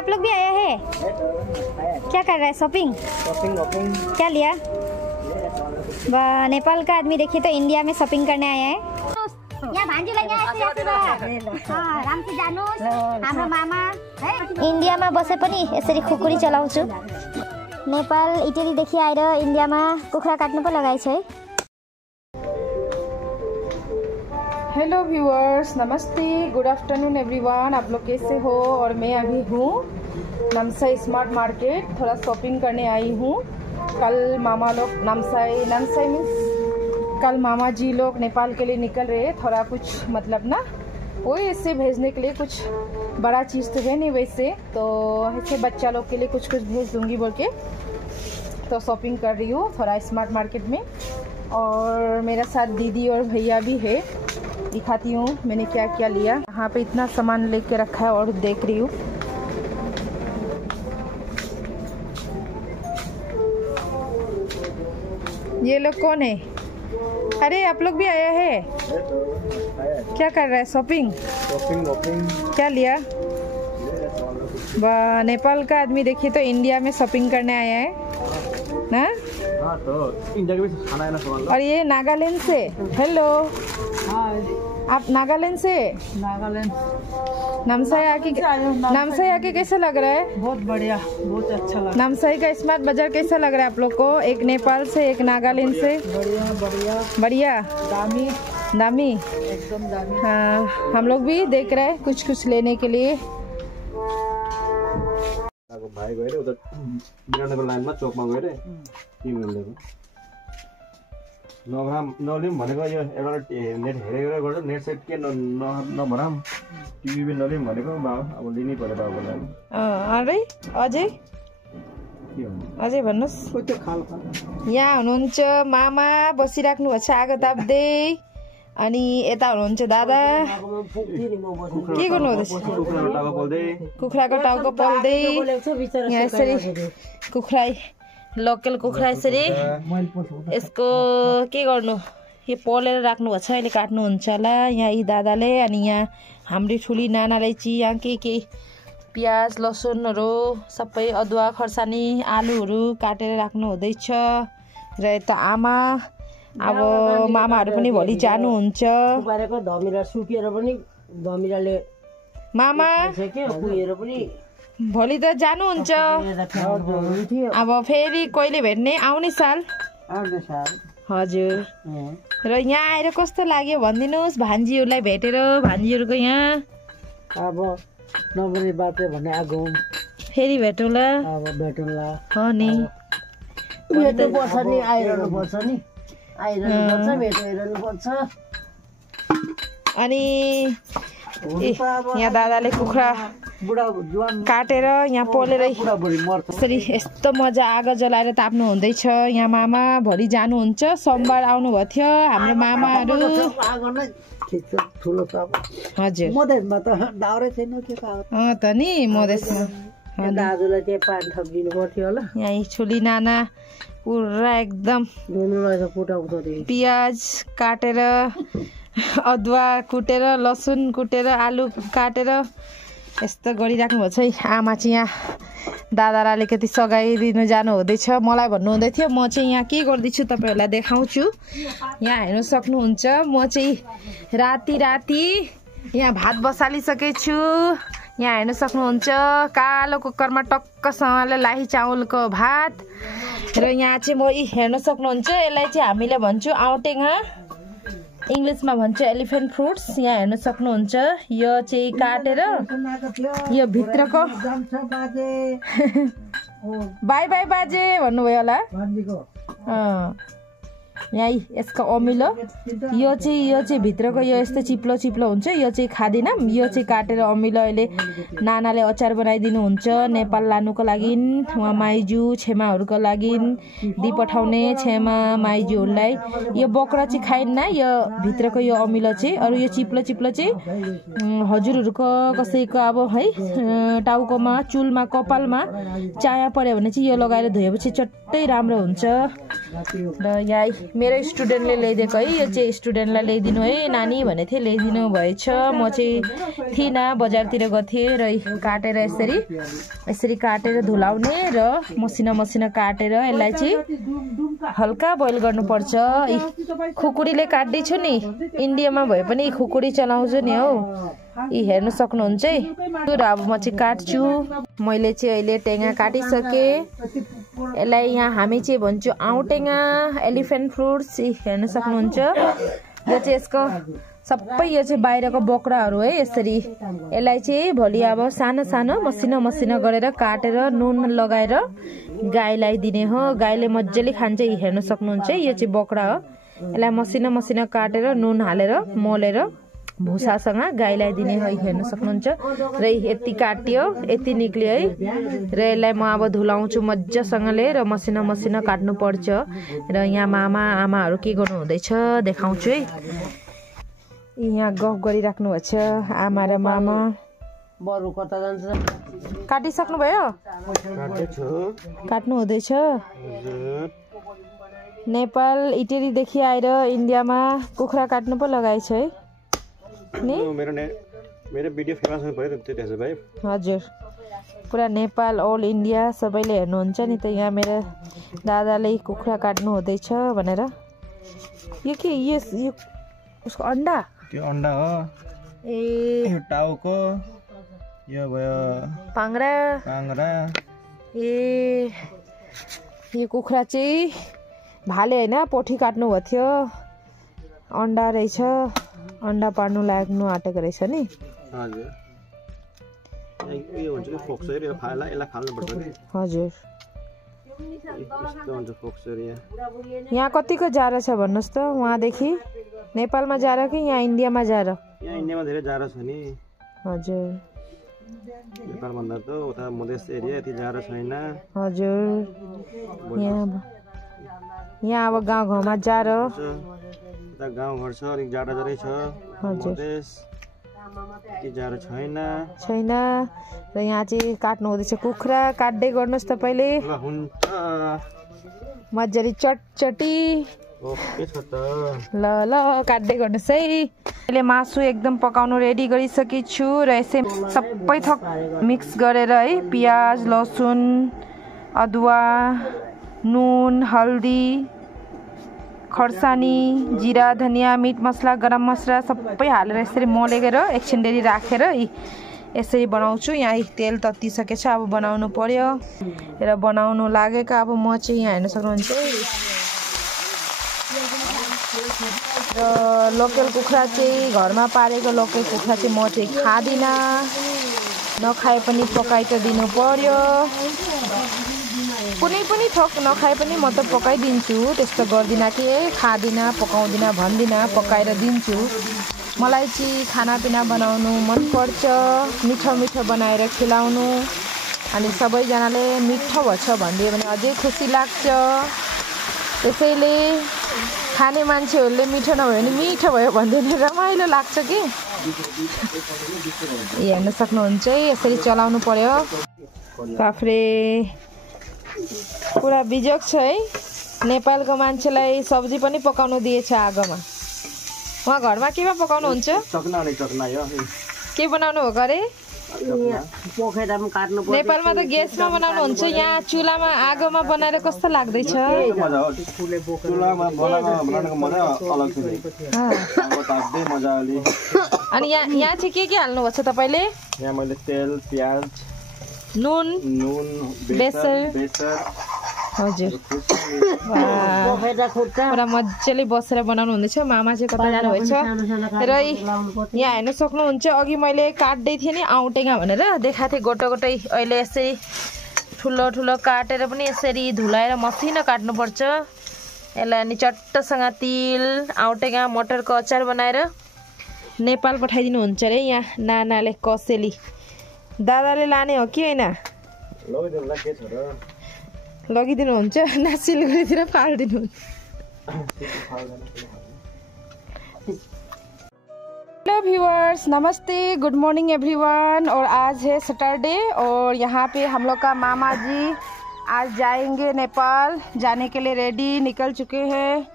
आप लोग भी आए हैं? क्या कर रहे हैं? शॉपिंग? क्या लिया? नेपाल का आदमी देखिए तो इंडिया में शॉपिंग करने आया है। यहाँ भान्जी राम से जानुस् हाम्रो मामा है। इन्डियामा बसे पनि यसरी खुकुरी चलाउँछु। नेपाल इटलीदेखि आएर इन्डियामा कुखुरा काट्नु पो लगाएछ है। हेलो व्यूअर्स, नमस्ते, गुड आफ्टरनून एवरीवन। आप लोग कैसे हो? और मैं अभी हूँ नामसाई स्मार्ट मार्केट, थोड़ा शॉपिंग करने आई हूँ। कल मामा लोग नामसाई मीन्स कल मामा जी लोग नेपाल के लिए निकल रहे हैं। थोड़ा कुछ मतलब ना वही इससे भेजने के लिए, कुछ बड़ा चीज़ तो है नहीं वैसे, तो ऐसे बच्चा लोग के लिए कुछ भेज दूँगी बोल के तो शॉपिंग कर रही हूँ थोड़ा स्मार्ट मार्केट में। और मेरे साथ दीदी और भैया भी है, दिखाती हूँ मैंने क्या क्या लिया। यहाँ पे इतना सामान लेके रखा है और देख रही हूँ। ये लोग कौन है? अरे आप लोग भी आया है? क्या कर रहा है? शॉपिंग? क्या लिया? नेपाल का आदमी देखिए तो इंडिया में शॉपिंग करने आया है ना। तो इंडिया के भी खाना है ना सामान। और ये नागालैंड से। हेलो, आप नागालैंड से? नागालैंड नामसाई आके कैसा लग रहा है? बहुत बढ़िया, बहुत अच्छा लग रहा है। नामसाई का स्मार्ट बाजार कैसा लग रहा है आप लोग को? एक नेपाल से, एक नागालैंड से। बढ़िया दामी एकदम दामी। हाँ, हम लोग भी देख रहे हैं कुछ लेने के लिए। भाइ गएर उता बिरानको लाइनमा चोकमा गएर के मिल्दैन नलिम भनेको यो एउटा नेट हेरेर गर्दा नेट सेट के नभराम टिभी पनि नलिम भनेको अब लिनै पर्यो बाबुलाई। अरे अझै भन्नुहोस्। यहाँ हुनुहुन्छ मामा बसिराख्नु भएको छ आगो ताप्दै, अनि यता हुनुहुन्छ दादा के गर्नु हुँदैछ? कुखुराको टाउको पोल्दै। यहाँ यसरी कुखुरा, लोकल कुखुरा यसरी यसको के गर्नु, यो पोलेर राख्नु भएको छ, अहिले काट्नुहुन्छ होला यहाँ यी दादाले। अनि यहाँ हाम्री ठुली नानाले चाहिँ यहाँ के प्याज लसुनहरू सबै अदुवा खर्सानी आलुहरू काटेर राख्नु हुँदैछ। र यता आमा, अब मामाहरू पनि भोलि जानुहुन्छ। मामा भोलि त जानुहुन्छ, अब फेरि कहिले भेट्ने? आउने साल। हजुर। र यहाँ आएर कस्तो लाग्यो भनिदिनुहोस्, भान्जीहरूलाई भेटेर? भान्जीहरूको यहाँ अब नबने बात भने आगो फेरि भेटौँला। अब भेटौँला हो नि, अनि यहाँ दादाले कुखुरा काटेर यहाँ पोलेर यसरी यस्तो मजा आगो जलाएर ताप्नु हुँदैछ। यहाँ मामा भोलि जानुहुन्छ, सोमबार आउनुभएको थियो हाम्रो मामाहरू। हजुर त नि मधेसमा यहाँ ठुली नाना पुरा एकदम पियाज काटेर, अदुवा कुटेर, लसुन कुटेर, आलु काटेर यस्तो गरिराख्नु भएको छ। आमा चाहिँ यहाँ दादालाई अलिकति सघाइदिनु जानु हुँदैछ। मलाई भन्नुहुँदै थियो, म चाहिँ यहाँ के गर्दैछु तपाईँहरूलाई देखाउँछु। यहाँ हेर्नु सक्नुहुन्छ, म चाहिँ राति यहाँ भात बसालिसकेछु। यहाँ हेर्नु सक्नुहुन्छ, कालो कुकरमा टक्कसँगले लाही चाउलको भात। र यहाँ चाहिँ म हेर्नु सक्नुहुन्छ, यसलाई चाहिँ हामीले भन्छौँ औटेङा, इङ्ग्लिसमा भन्छ एलिफेन्ट फ्रुट्स। यहाँ हेर्नु सक्नुहुन्छ, यो चाहिँ काटेर यो भित्रको बाई बाई बाजे भन्नुभयो होला। यहाँ यसको अमिलो यो चाहिँ भित्रको यो यस्तो चिप्लो हुन्छ, यो चाहिँ खाँदिनँ। यो चाहिँ काटेर अमिलो अहिले नानाले अचार बनाइदिनुहुन्छ नेपाल लानुको लागि। उहाँ माइजू छेमाहरूको लागि दिइ पठाउने छेमा माइजूहरूलाई। यो बोक्रा चाहिँ खाइन्न, यो भित्रको यो अमिलो चाहिँ। अरू यो चिप्लो चाहिँ हजुरहरूको कसैको अब है टाउकोमा, चुलमा, कपालमा चाया पर्यो भने चाहिँ यो लगाएर धोएपछि चट्टै राम्रो हुन्छ। र यहाँ मेरो स्टुडेन्टले ल्याइदिएको है। यो चाहिँ स्टुडेन्टलाई ल्याइदिनु है नानी भनेको थिएँ, ल्याइदिनु भएछ। म चाहिँ थिइनँ, बजारतिर गएको थिएँ र काटेर यसरी काटेर धुलाउने र मसिना काटेर यसलाई चाहिँ हल्का बोइल गर्नुपर्छ। खुकुरीले काट्दैछु नि, इन्डियामा भए पनि खुकुरी चलाउँछु नि हौ। यी हेर्नु सक्नुहुन्छ है। र अब म चाहिँ काट्छु। मैले चाहिँ अहिले टेङ्गा काटिसकेँ। यसलाई यहाँ हामी चाहिँ भन्छौँ आउँटेङ्गा, एलिफेन्ट फ्रुट्स। हेर्नु सक्नुहुन्छ। यो चाहिँ यसको सबै यो चाहिँ बाहिरको बोक्राहरू है। यसरी यसलाई चाहिँ भोलि अब सानो मसिनो गरेर काटेर नुन लगाएर गाईलाई दिने हो। गाईले मजाले खान्छ। हेर्नु सक्नुहुन्छ। यो चाहिँ बोक्रा हो। यसलाई मसिनो काटेर नुन हालेर मोलेर भुसासँग गाईलाई दिने है। हेर्नु सक्नुहुन्छ। र यति काट्यो, यति निक्ल्यो है। र यसलाई म अब धुलाउँछु मजासँगले र मसिनो काट्नु पर्छ। र यहाँ आमाहरू के गर्नु हुँदैछ देखाउँछु है। यहाँ गफ गरिराख्नु भएको छ आमा र मामा। बरु कता जान्छ? काटिसक्नु भयो? काट्नु हुँदैछ। नेपाल इटलीदेखि आएर इन्डियामा कुखुरा काट्नु पो लगाएछ है नि? मेरो भिडियो फेमस भयो त त्यसो भाइ। हजुर, पुरा नेपाल ऑल इन्डिया सबैले हेर्नुहुन्छ नि त। यहाँ मेरो दादाले कुखुरा काट्नु हुँदैछ भनेर। यो के यो उसको अन्डा? त्यो अन्डा हो। यो टाउको, यो भयो पाङ्ग्रा। यो कुखुरा चाहिँ भाले होइन, पोठी काट्नु भएको थियो। अन्डा रहेछ। अन्डा पार्नु लाग्नु आँटेको रहेछ नि। हजुर, यो हुन्छ कि फोक्सर, यो यसलाई फाल्नुपर्छ नि। हजुर, यस्तो हुन्छ फोक्सर। यहाँ कतिको जाडो छ भन्नुहोस् त? वहाँदेखि नेपालमा जाडो कि यहाँ इन्डियामा जाडो? यहाँ इन्डियामा धेरै जाडो छ नि। हजुर, नेपालभन्दा त उता मधेस एरिया यति जाडो छैन। हजुर, यहाँ अब गाउँमा जाडो। गाउँघर छ, अलिक जाडो छ। मधेस यति जाडो छैन। र यहाँ चाहिँ काट्नु हुँदैछ कुखुरा। काट्दै गर्नुहोस् तपाईँले मजाले चटचटी। ल काट्दै गर्नुहोस् है। अहिले मासु एकदम पकाउनु रेडी गरिसकेको छु। र यसै सबै थोक मिक्स गरेर है, पियाज, लसुन, अदुवा, नुन, हल्दी, खर्सानी, जिरा, धनियाँ, मिट मसला, गरम मसला सबै हालेर यसरी मोलेर एकछिन देरी राखेर यसरी बनाउँछु। यहाँ तेल तत्तिसकेछ, अब बनाउनु पर्यो। र बनाउनु लागेको अब म चाहिँ यहाँ हेर्न सक्नुहुन्छ। र लोकल कुखुरा चाहिँ घरमा पालेको लोकल कुखुरा चाहिँ म चाहिँ खाँदिनँ। नखाए पनि पकाइ त दिनु पर्यो। कुनै पनि थोक नखाए पनि म त पकाइदिन्छु। त्यस्तो गर्दिनँ कि खाँदिनँ, पकाउँदिनँ भन्दिनँ, पकाएर दिन्छु। मलाई चाहिँ खानापिना बनाउनु मनपर्छ। मिठो बनाएर खिलाउनु। अनि सबैजनाले मिठो भएछ भनिदियो भने अझै खुसी लाग्छ। त्यसैले खाने मान्छेहरूले मिठो नभयो भने मिठो भयो भनिदियो भने रमाइलो लाग्छ कि। हेर्न सक्नुहुन्छ है। यसरी चलाउनु पर्यो। बाफ्रे, पुरा बिजोग छ है। नेपालको मान्छेलाई सब्जी पनि पकाउनु दिएछ आगोमा। उहाँ घरमा केमा पकाउनुहुन्छ? के बनाउनु हो गरे? नेपालमा त ग्यासमा बनाउनुहुन्छ, यहाँ चुलामा आगोमा बनाएर कस्तो लाग्दैछ? अनि यहाँ चाहिँ के हाल्नुभएको छ तपाईँले? यहाँ मैले तेल, प्याज, नुन, बेसर। हजुर, पुरा मजाले बसेर बनाउनु हुँदैछ। मामा चाहिँ कता जानुभएछ? र यहाँ हेर्न सक्नुहुन्छ। अघि मैले काट्दै थिएँ नि आउँटेङ्गा भनेर देखाएको थिएँ गोटै। अहिले यसरी ठुलो काटेर पनि यसरी धुलाएर मसिनो काट्नुपर्छ। यसलाई अनि चट्टसँग तिल, आउँटेङ्गा, मटरको अचार बनाएर नेपाल पठाइदिनुहुन्छ अरे। यहाँ नानाले कसेली दादाले लाने हो कि होइन? लगिदिनुहुन्छ ना सिलगढीतिर फालिदिनुहुन्छ? हेलो व्यूअर्स, नमस्ते, गुड मॉर्निंग एवरीवन। और आज है सैटरडे और यहाँ पे हम लोग का मामा जी आज जाएंगे नेपाल। जाने के लिए रेडी निकल चुके हैं।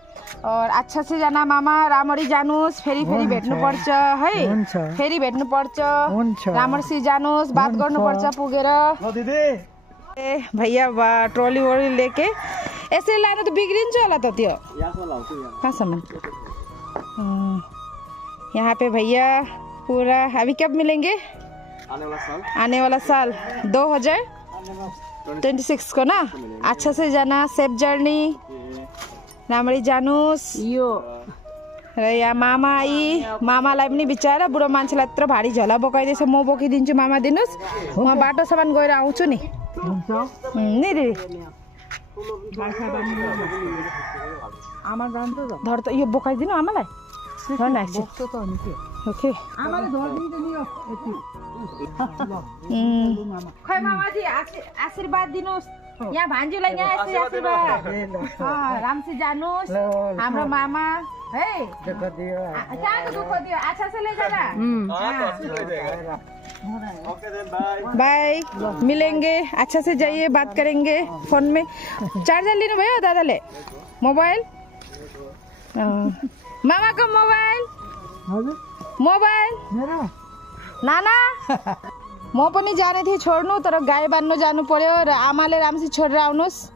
और अच्छा से जाना मामा राम्ररी जानुस् फेरि भेट्नु पर्छ है फेरि भेट्नु पर्छ राम्ररी जानुस् बात गर्नु पर्छ पुगेर ए भैया ट्रॉली वोली लेके यसरी लानु त बिग्रिन्छ होला त त्यो कहाँसम्म यहाँ पे भैया पूरा अभी कब मिलेंगे आने वाला साल 2026 को ना अच्छा से जाना सेफ जर्नी राम्ररी जानुस् यो र यहाँ मामा आई मामालाई पनि बिचारा बुढो मान्छेलाई यत्रो भारी झोला बोकाइदिएछ म बोकिदिन्छु मामा दिनुहोस् म बाटोसम्म गएर आउँछु नि नि दिदी आमा जान्छ धर त यो बोकाइदिनु आमालाई ओके खै मामाजी आशीर्वाद दिनुहोस् यहाँ भान्जूलाई यहाँ यसरी आशीर्वाद राम्ररी जानुहोस् हाम्रो मामा है कहाँको दुःख दियो अच्छा से ले जाना बाय मिलेंगे अच्छा से जाइए बात करेंगे फोन में चार्जर लिनु भयो दादाले मोबाइल मामा को मोबाइल नाना म पनि जाने थिएँ छोड्नु तर गाई बान्नु जानु पर्यो र आमाले राम्ररी छोडेर आउनुहोस्